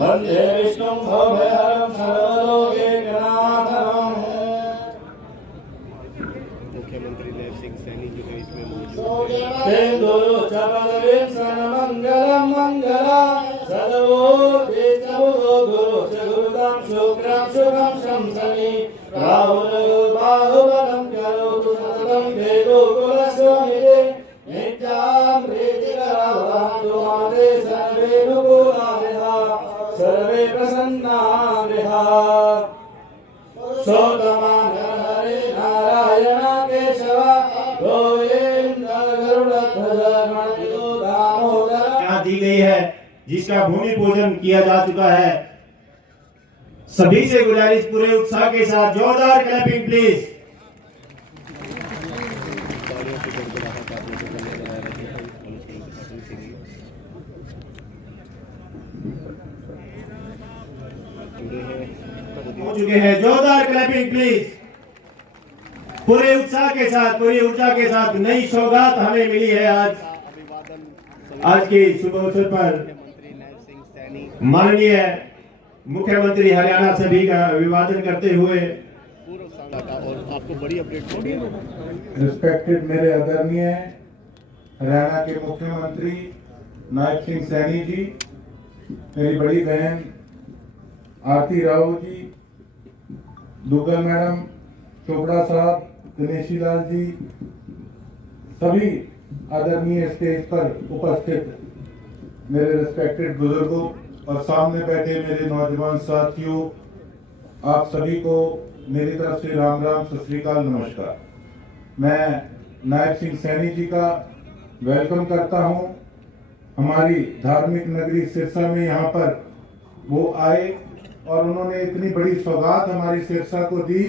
वंदे विष्णुं भवभयहरं सर्वलोकैकनाथम्। मुख्यमंत्री नायब सिंह सैनी जो है इसमें मौजूद तेन्दुरु च पदवीं सर्वमङ्गलं मङ्गलं सदवोति च बुधो गुरु च गुरुतं शुक्रं शुभं शंसनि राहुलो बाहुबलं करोतु सततं भेदो कुलस्वामिने नित्यां प्रीतिकरावन्तु माते सर्वे नुकूलानिहा सर्वे प्रसन्नानिहा। सोतमान हरे नारायण केशव गोविंद गरुड़ध्वज मणितो दामोदर यहाँ दी गई है, जिसका भूमि पूजन किया जा चुका है। सभी से गुजारिश पूरे उत्साह के साथ जोरदार क्लैपिंग प्लीज। तालियों से गड़गड़ाहट आप लोगों को नजर आ रही है। हो चुके हैं, जोरदार क्लैपिंग प्लीज। पूरे उत्साह के साथ, पूरी ऊर्जा के साथ नई सौगात हमें मिली है आज के शुभ अवसर पर। मुख्यमंत्री नायब सिंह सैनी माननीय मुख्यमंत्री हरियाणा सभी का अभिवादन करते हुए पूर्व सांसद और आपको बड़ी अपडेट मिली है। रिस्पेक्टेड मेरे आदरणीय हरियाणा के मुख्यमंत्री नायब सिंह सैनी जी, मेरी बड़ी बहन आरती राव जी, दुग्गल मैडम, चोपड़ा साहब, दिनेशी लाल जी, सभी आदरणीय स्टेज पर उपस्थित मेरे रिस्पेक्टेड बुजुर्गों और सामने बैठे मेरे नौजवान साथियों, आप सभी को मेरी तरफ से राम राम, सत श्री अकाल, नमस्कार। मैं नायब सिंह सैनी जी का वेलकम करता हूं। हमारी धार्मिक नगरी सिरसा में यहाँ पर वो आए और उन्होंने इतनी बड़ी सौगात हमारी सिरसा को दी।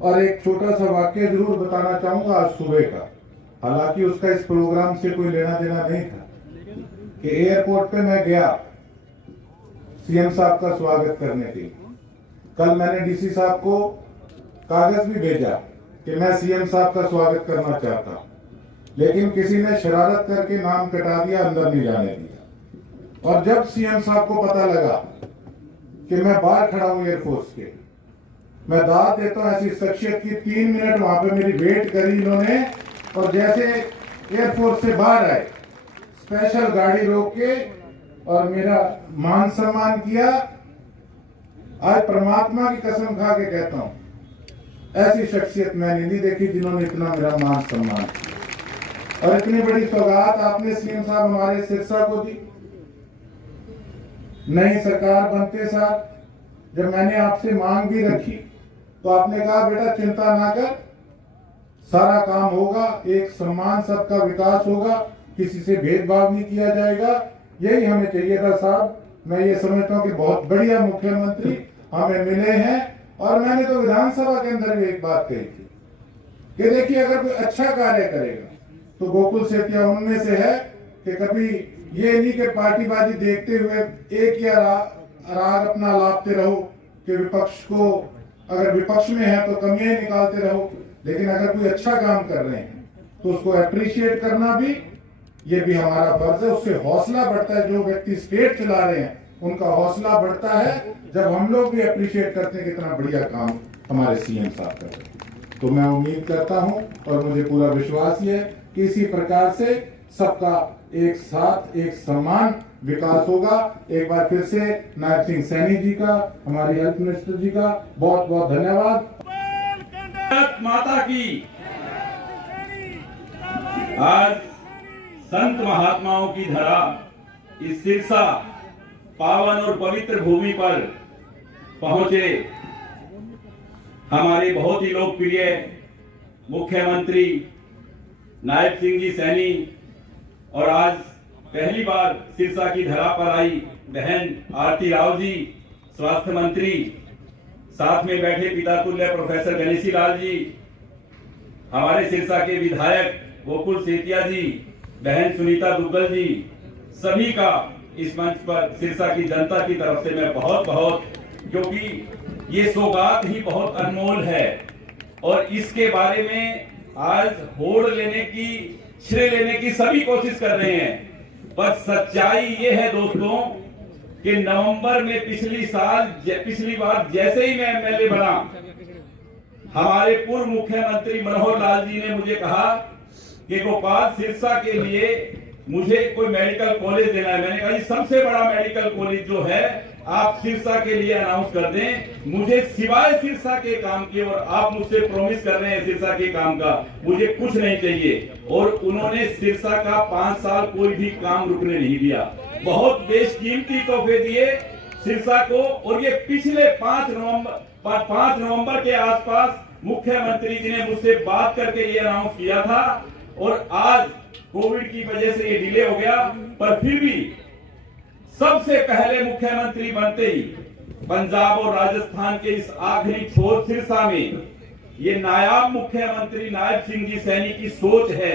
और एक छोटा सा वाक्य जरूर बताना चाहूंगा आज सुबह का, हालांकि उसका इस प्रोग्राम से कोई लेना देना नहीं था, कि एयरपोर्ट पे मैं गया सीएम साहब का स्वागत करने के लिए। कल मैंने डीसी साहब को कागज भी भेजा कि मैं सीएम साहब का स्वागत करना चाहता हूं, लेकिन किसी ने शरारत करके नाम कटा दिया, अंदर नहीं जाने दिया। और जब सीएम साहब को पता लगा कि मैं बाहर खड़ा हूं एयरफोर्स के, मैं दाद देता हूं ऐसी शख्सियत की, 3 मिनट वहां पे मेरी वेट करी इन्होंने, और जैसे एयरफोर्स से बाहर आए स्पेशल गाड़ी रोक के और मेरा मान सम्मान किया। आज परमात्मा की कसम खा के कहता हूं, ऐसी शख्सियत मैंने नहीं देखी जिन्होंने इतना मेरा मान सम्मान किया। और इतनी बड़ी सौगात आपने सीएम साहब हमारे सिरसा को दी। नई सरकार बनते साथ जब मैंने आपसे मांग भी रखी तो आपने कहा बेटा चिंता ना कर, सारा काम होगा, एक सम्मान, सबका विकास होगा, किसी से भेदभाव नहीं किया जाएगा। यही हमें चाहिए था साहब। मैं ये समझता हूँ कि बहुत बढ़िया मुख्यमंत्री हमें मिले हैं। और मैंने तो विधानसभा के अंदर भी एक बात कही थी कि देखिए, अगर कोई अच्छा कार्य करेगा तो गोकुल सेतिया उनमें से है कि कभी ये नहीं कि पार्टीबाजी देखते हुए एक या राग अपना लापते रहो कि विपक्ष को, अगर विपक्ष में है तो कमियां निकालते रहो, लेकिन अगर कोई अच्छा काम कर रहे हैं तो उसको अप्रिशिएट करना भी, ये भी हमारा फर्ज है। उससे हौसला बढ़ता है। जो व्यक्ति स्टेट चला रहे हैं उनका हौसला बढ़ता है जब हम लोग भी अप्रिशिएट करते हैं कितना बढ़िया काम हमारे सीएम साहब कर रहे हैं। तो मैं उम्मीद करता हूं और मुझे पूरा विश्वास है कि इसी प्रकार से सबका एक साथ एक समान विकास होगा। एक बार फिर से नायब सिंह सैनी जी का, हमारी हेल्थ मिनिस्टर जी का बहुत बहुत धन्यवाद। माता की आज संत महात्माओं की धरा इस सिरसा पावन और पवित्र भूमि पर पहुंचे हमारे बहुत ही लोकप्रिय मुख्यमंत्री नायब सिंह जी सैनी, और आज पहली बार सिरसा की धरा पर आई बहन आरती राव जी स्वास्थ्य मंत्री, साथ में बैठे पिता तुल्य प्रोफेसर गणेशी लाल जी, हमारे सिरसा के विधायक गोकुल सेतिया जी, बहन सुनीता दुग्गल जी, सभी का इस मंच पर सिरसा की जनता की तरफ से मैं बहुत बहुत, क्योंकि ये सौगात ही बहुत अनमोल है और इसके बारे में आज होड़ लेने की, श्रेय लेने की सभी कोशिश कर रहे हैं, पर सच्चाई ये है दोस्तों कि नवंबर में पिछली बार जैसे ही मैं एमएलए बना, हमारे पूर्व मुख्यमंत्री मनोहर लाल जी ने मुझे कहा कि गोपाल सिरसा के लिए मुझे कोई मेडिकल कॉलेज देना है। मैंने कहा जी सबसे बड़ा मेडिकल कॉलेज जो है आप सिरसा के लिए अनाउंस कर दें, मुझे सिवाय सिरसा के काम के, और आप मुझसे प्रॉमिस कर रहे हैं सिरसा के काम का, मुझे कुछ नहीं चाहिए। और उन्होंने सिरसा का 5 साल कोई भी काम रुकने नहीं दिया, बहुत बेशकीमती तोहफे दिए सिरसा को। और ये पिछले 5 नवंबर के आसपास मुख्यमंत्री जी ने मुझसे बात करके ये अनाउंस किया था, और आज कोविड की वजह से ये डिले हो गया, पर फिर भी सबसे पहले मुख्यमंत्री बनते ही पंजाब और राजस्थान के इस आखिरी छोर सिरसा में ये नायाब मुख्यमंत्री नायब सिंह जी सैनी की सोच है,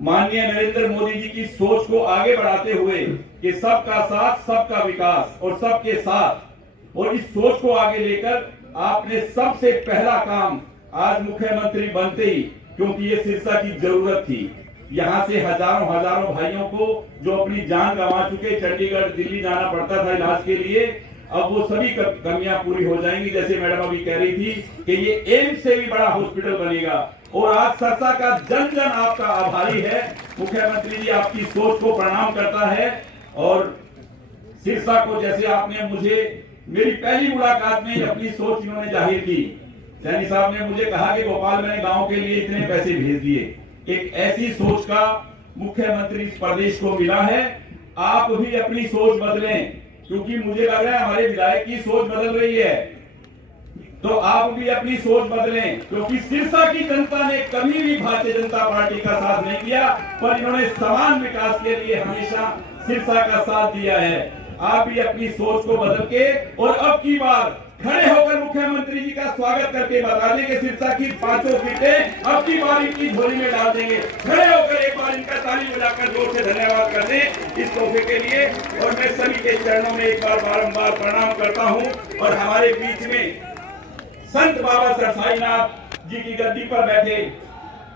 माननीय नरेंद्र मोदी जी की सोच को आगे बढ़ाते हुए कि सबका साथ सबका विकास और सबके साथ, और इस सोच को आगे लेकर आपने सबसे पहला काम आज मुख्यमंत्री बनते ही, क्योंकि ये सिरसा की जरूरत थी, यहाँ से हजारों भाइयों को जो अपनी जान गंवा चुके, चंडीगढ़ दिल्ली जाना पड़ता था इलाज के लिए, अब वो सभी कमियां पूरी हो जाएंगी। जैसे मैडम अभी कह रही थी कि ये एम्स से भी बड़ा हॉस्पिटल बनेगा, और आज सिरसा का जन जन आपका आभारी है। मुख्यमंत्री जी आपकी सोच को प्रणाम करता है, और सिरसा को जैसे आपने मुझे मेरी पहली मुलाकात में अपनी सोच इन्होंने जाहिर की, सैनी साहब ने मुझे कहा कि गोपाल मैंने गांव के लिए इतने पैसे भेज दिए। एक ऐसी सोच का मुख्यमंत्री इस प्रदेश को मिला है। आप भी अपनी सोच बदलें, क्योंकि मुझे लग रहा है हमारे विधायक की सोच बदल रही है, तो आप भी अपनी सोच बदलें, क्योंकि सिरसा की जनता ने कभी भी भारतीय जनता पार्टी का साथ नहीं दिया, पर इन्होंने समान विकास के लिए हमेशा सिरसा का साथ दिया है। आप भी अपनी सोच को बदल के और अब की बार खड़े होकर मुख्यमंत्री जी का स्वागत करके बता दें कि सिरसा की 5 सीटें अब की बार इनकी झोली में डाल देंगे। खड़े होकर एक बार इनका ताली बजाकर जोर से धन्यवाद कर दें इस तोहफे के लिए। और मैं सभी के चरणों में एक बार बारंबार प्रणाम करता हूं। और हमारे बीच में संत बाबा सरसाई नाथ जी की गद्दी पर बैठे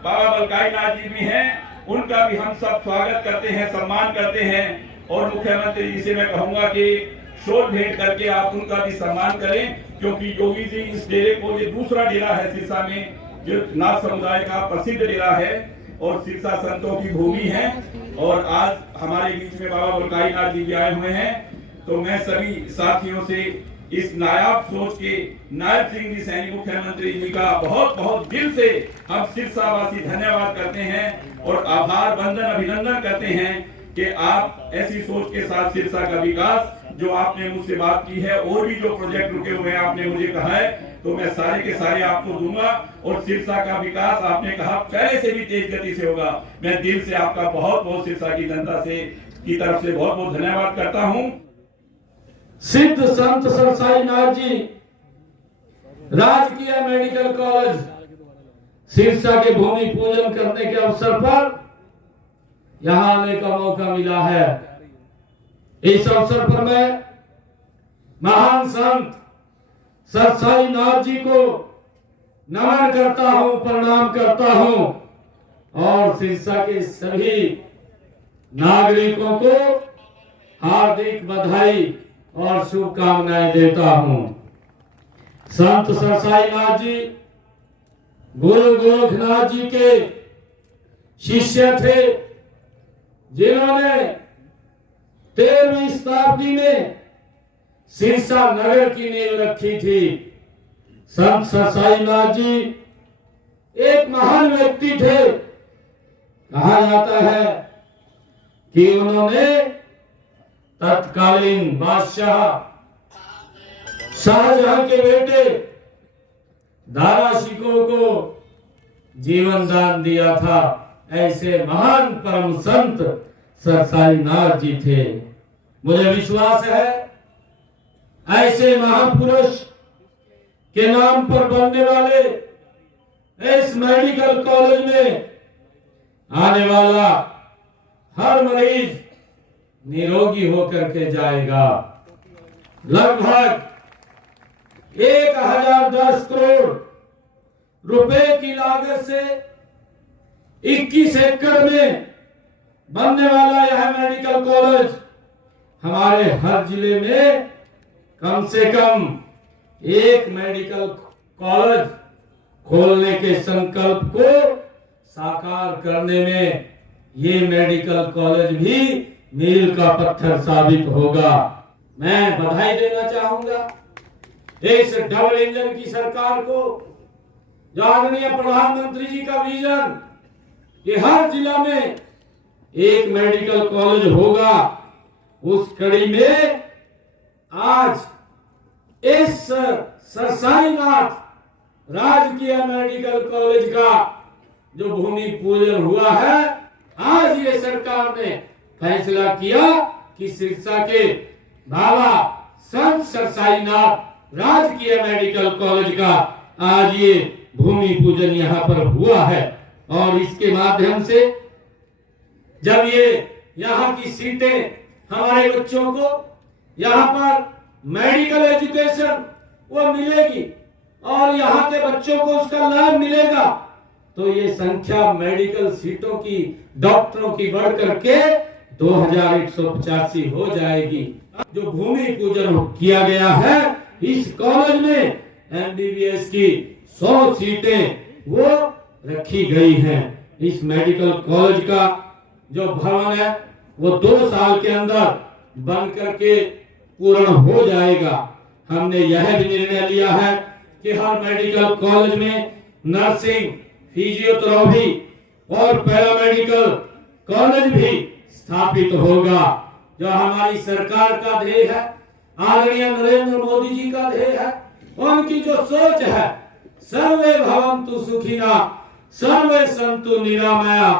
बाबा बलकाई नाथ जी भी हैं, उनका भी हम सब स्वागत करते हैं, सम्मान करते हैं। और मुख्यमंत्री जी से मैं कहूंगा कि शोर भेंट करके आप उनका भी सम्मान करें, क्योंकि योगी जी इस डेरे को, ये दूसरा डेरा है सिरसा में जो नाथ समुदाय का प्रसिद्ध डेरा है और सिरसा संतों की भूमि है। और आज हमारे बीच में बाबा बलकाई नाथ जी भी आए हुए हैं, तो मैं सभी साथियों से इस नायाब सोच के नायब सिंह जी सैनी मुख्यमंत्री जी का बहुत बहुत दिल से हम सिरसा वासी धन्यवाद करते हैं और आभार वंदन अभिनंदन करते हैं कि आप ऐसी सोच के साथ सिरसा का विकास, जो आपने मुझसे बात की है, और भी जो प्रोजेक्ट रुके हुए हैं आपने मुझे कहा है, तो मैं सारे के सारे आपको दूंगा। और सिरसा का विकास आपने कहा पहले से भी तेज गति से होगा। मैं दिल से आपका बहुत बहुत सिरसा की जनता से की तरफ से बहुत बहुत धन्यवाद करता हूं। सिद्ध संत सरसाई नाथ जी राजकीय मेडिकल कॉलेज सिरसा के भूमि पूजन करने के अवसर पर यहाँ आने का मौका मिला है। इस अवसर पर मैं महान संत सरसाई नाथ जी को नमन करता हूं, प्रणाम करता हूं, और सिरसा के सभी नागरिकों को हार्दिक बधाई और शुभकामनाएं देता हूं। संत सरसाई नाथ जी गुरु गोरखनाथ जी के शिष्य थे, जिन्होंने 13वीं शताब्दी में सिरसा नगर की नींव रखी थी। संत सरसाई नाथ जी एक महान व्यक्ति थे। कहा जाता है कि उन्होंने तत्कालीन बादशाह शाहजहां के बेटे दारा शिकोह को जीवन दान दिया था। ऐसे महान परम संत सरसाई नाथ जी थे। मुझे विश्वास है ऐसे महापुरुष के नाम पर बनने वाले इस मेडिकल कॉलेज में आने वाला हर मरीज निरोगी होकर के जाएगा। लगभग 1010 करोड़ रुपए की लागत से 21 एकड़ में बनने वाला यह मेडिकल कॉलेज हमारे हर जिले में कम से कम एक मेडिकल कॉलेज खोलने के संकल्प को साकार करने में ये मेडिकल कॉलेज भी मील का पत्थर साबित होगा। मैं बधाई देना चाहूंगा इस डबल इंजन की सरकार को, जो आदरणीय प्रधानमंत्री जी का विजन कि हर जिला में एक मेडिकल कॉलेज होगा, उस कड़ी में आज इस सरसाईनाथ राजकीय मेडिकल कॉलेज का जो भूमि पूजन हुआ है, आज ये सरकार ने फैसला किया कि सिरसा के बाबा संत सरसाईनाथ राजकीय मेडिकल कॉलेज का आज ये भूमि पूजन यहाँ पर हुआ है। और इसके माध्यम से जब ये यहाँ की सीटें हमारे बच्चों को यहाँ पर मेडिकल एजुकेशन वो मिलेगी और यहाँ के बच्चों को उसका लाभ मिलेगा, तो ये संख्या मेडिकल सीटों की, डॉक्टरों की बढ़ करके 2185 हो जाएगी। जो भूमि पूजन किया गया है, इस कॉलेज में एमबीबीएस की 100 सीटें वो रखी गई हैं। इस मेडिकल कॉलेज का जो भवन है वो 2 साल के अंदर बन करके पूर्ण हो जाएगा। हमने यह भी निर्णय लिया है कि हर मेडिकल कॉलेज में नर्सिंग, फिजियोथेरेपी और पैरामेडिकल कॉलेज भी स्थापित होगा। जो हमारी सरकार का ध्येय है, आदरणीय नरेंद्र मोदी जी का ध्येय है, उनकी जो सोच है, सर्वे भवन्तु सुखिनः सर्वे सन्तु निरामया।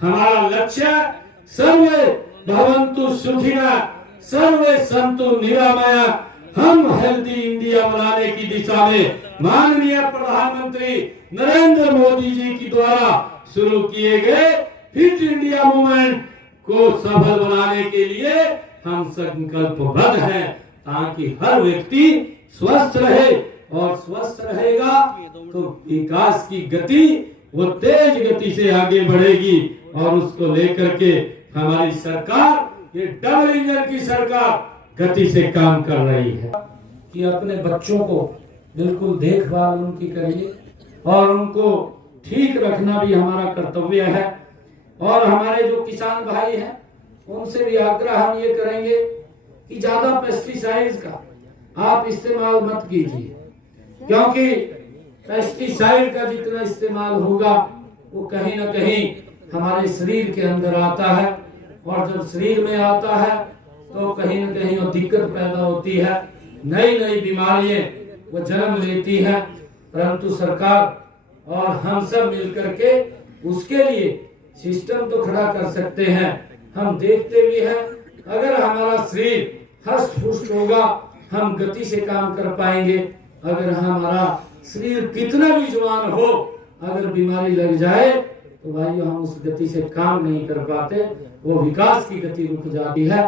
हमारा लक्ष्य सर्वे भवन्तु सुखिनः सर्वे सन्तु निरामया। हम हेल्दी इंडिया बनाने की दिशा में माननीय प्रधानमंत्री नरेंद्र मोदी जी की द्वारा शुरू किए गए फिट इंडिया मूवमेंट को सफल बनाने के लिए हम संकल्पबद्ध हैं, ताकि हर व्यक्ति स्वस्थ रहे, और स्वस्थ रहेगा तो विकास की गति वो तेज गति से आगे बढ़ेगी। और उसको लेकर के हमारी सरकार, ये डबल इंजन की सरकार गति से काम कर रही है कि अपने बच्चों को बिल्कुल देखभाल उनकी करिए और उनको ठीक रखना भी हमारा कर्तव्य है। और हमारे जो किसान भाई हैं उनसे भी आग्रह हम ये करेंगे कि ज्यादा पेस्टिसाइड्स का आप इस्तेमाल मत कीजिए, क्योंकि पेस्टिसाइड का जितना इस्तेमाल होगा वो कहीं ना कहीं हमारे शरीर के अंदर आता है, और जब शरीर में आता है तो कहीं ना कहीं वो दिक्कत पैदा होती है, नई नई बीमारियां वो जन्म लेती हैं। परंतु सरकार और हम सब मिलकर के उसके लिए सिस्टम तो खड़ा कर सकते हैं। हम देखते भी हैं, अगर हमारा शरीर हष्ट पुष्ट होगा हम गति से काम कर पाएंगे। अगर हमारा शरीर कितना भी जवान हो, अगर बीमारी लग जाए तो भाई हम उस गति से काम नहीं कर पाते, वो विकास की गति रुक जाती है।